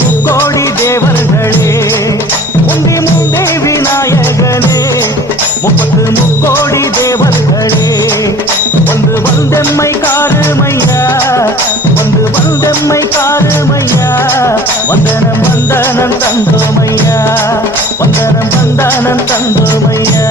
முக்கோடி தேவர்களே உண்டி முண்டே விநாயகனே 30 முக்கோடி தேவர்களே வந்து வந்தெம்மை காருமையா வந்து வந்தெம்மை காருமையா வந்தனம் வந்தனம் தந்தோமையா வந்தனம் வந்தனம் தந்தோமையா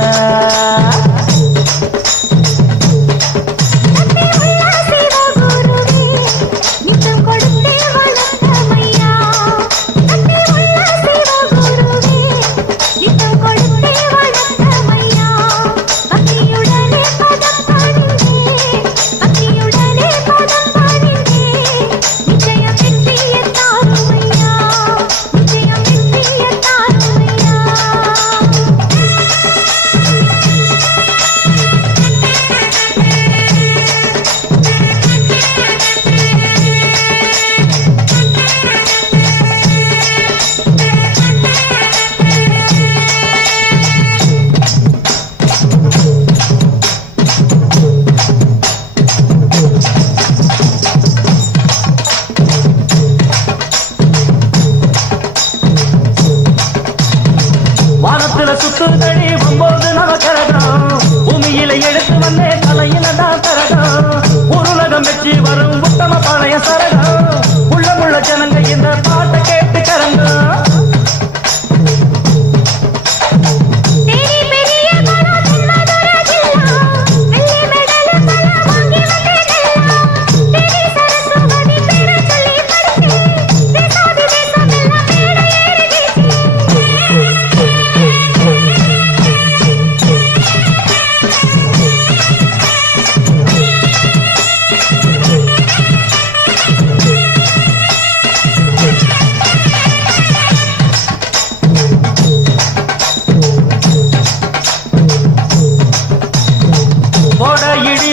சுத்துதடி 9 நவகரகம் பூமியில எடுத்து வந்தே தலையில தான் தரகம் உருளகம் வெற்றி வரும் உத்தம பழைய சரகம் உள்ள ஜனங்க இந்த பாட்டை கேட்டு கரங்க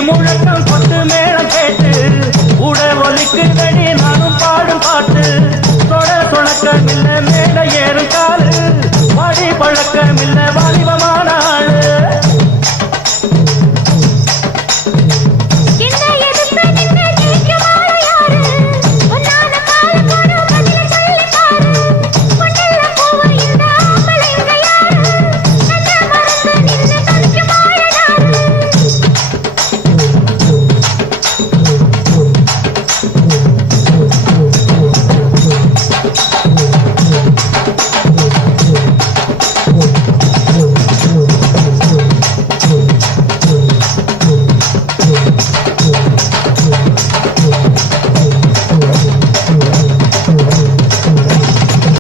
முழக்கம் கொட்டு மேளம் கேட்டு உட ஒலிக்குதடி நானும் பாடும் பாட்டு சொட சொணக்கம் இல்ல மேல ஏறும் காலு வாடி பழக்கம் இல்ல